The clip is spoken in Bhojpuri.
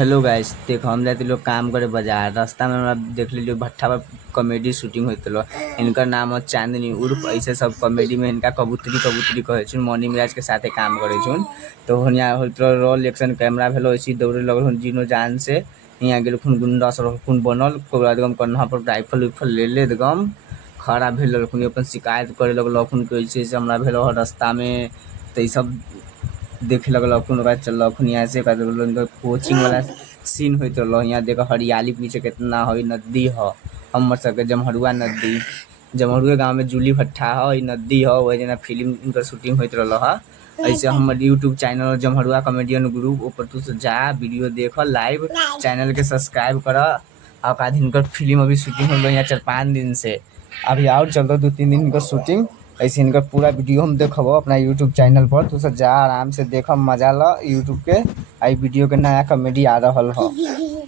हेलो गाइस, देखो हम जाते लोग काम करे बाजार। रास्ता में हमरा देख लियो भट्ठा पर कॉमेडी शूटिंग होत लो। इनकर नाम है चांदनी उर्फ ऐसे सब कॉमेडी में इनका कबूतरी कबूतरी कहे छन। मनी मिराज के साथे काम करे छन। तो यहाँ होत रोल एक्शन कैमरा भेलो ऐसी दौड़े लगल जीनो जान से। यहाँ गेल खून गुंडा सब खून बनल को एकदम कन्हा पर राइफल उइफल ले एकदम खड़ा भेल खून अपन शिकायत करे लगल खून के ऐसे ऐसे हमरा भेलो रास्ता में। तो सब देखे लगल चल यहाँ से कोचिंग वाला सीन होत रहा। यहाँ देखो हरियाली पीछे कितना है, नदी है हमर सबके जमहरुआ नदी। जमहरुआ गांव में जूली भट्ठा है, ई नदी है वही जना फिल्म इनकर शूटिंग होत रहा है। ऐसे हमर यूट्यूब चैनल जमहरुआ कॉमेडियन ग्रुप ऊपर तू से जा वीडियो देख लाइव चैनल के सब्सक्राइब कर। और इनकर फिल्म अभी शूटिंग हो रही है 4-5 दिन से, अभी और चल रहा 2-3 दिन का शूटिंग। ऐसे इनका पूरा वीडियो हम देखबो अपना यूट्यूब चैनल पर। तू सब जा आराम से देख मजा ला यूट्यूब के। आई वीडियो के नया कॉमेडी आ रहा है।